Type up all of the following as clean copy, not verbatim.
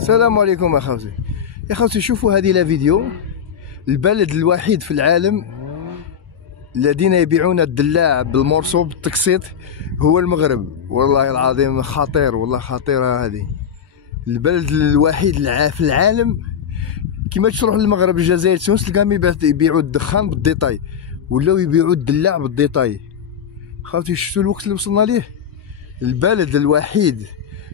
السلام عليكم اخوتي. يا خوتي شوفوا هذه لا فيديو. البلد الوحيد في العالم الذين يبيعون الدلاع بالمورصو بالتقسيط هو المغرب. والله العظيم خطير، والله خطيرة هذه. البلد الوحيد في العالم كيما تروح للمغرب الجزائر تونس تلقاهم يبيعوا الدخان بالديطاي ولاو يبيعوا الدلاع بالديطاي. خوتي شفتوا الوقت اللي وصلنا ليه؟ البلد الوحيد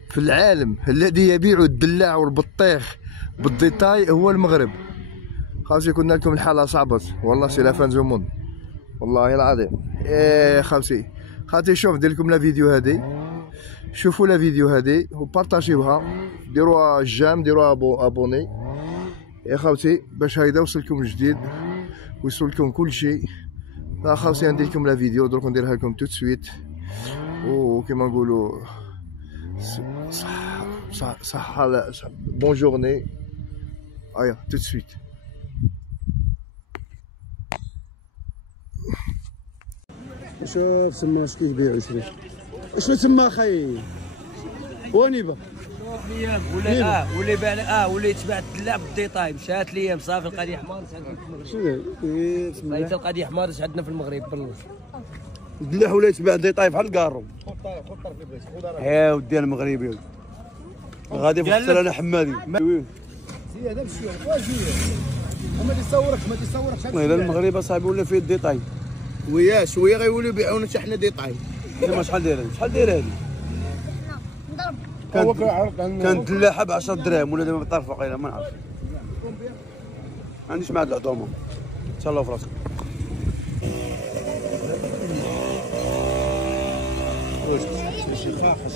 في العالم الذي يبيع الدلاع والبطيخ بالديتاي هو المغرب. خاوتي كنا لكم الحاله صعبت والله، سي لا فان دو موند والله العظيم. خاوتي شوف ندير لكم لا فيديو هذه، شوفوا لا فيديو هذه وبارطاجيوها، ديروها جام، ديروها ابوني يا خوتي باش هيدا يوصلكم جديد ويوصلكم كل شيء. خاوتي ندير لكم لا فيديو درك نديرها لكم تو سويت، وكما نقولوا صح بون جورني. ايا تو سويت. شوف تما اش كيبيعوا شنو تما خاي ونيبه ولا يتباع الدلاع بالديطاي. مشات ليام صافي القضيه حمار عندنا في المغرب. شنو القضيه حمار عندنا في المغرب بالله. الدلاع ولا يتباع الديطاي بحال الكارو. يا ودي انا مغربي غادي نفسر انا حمادي زياده بشويه واجيه. ما تيصوركش الا المغرب اصاحبي ولا فيه الديطاي وياه شويه غيوليو يبيعونا حتى حنا ديطاي. ما شحال داير هذه؟ كانت دلاحه ب 10 دراهم ولا دابا بالطرف واقيلا ما نعرفش. ما عنديش مع هاد العظومه. تهلاو في راسكم. واش شي خاخش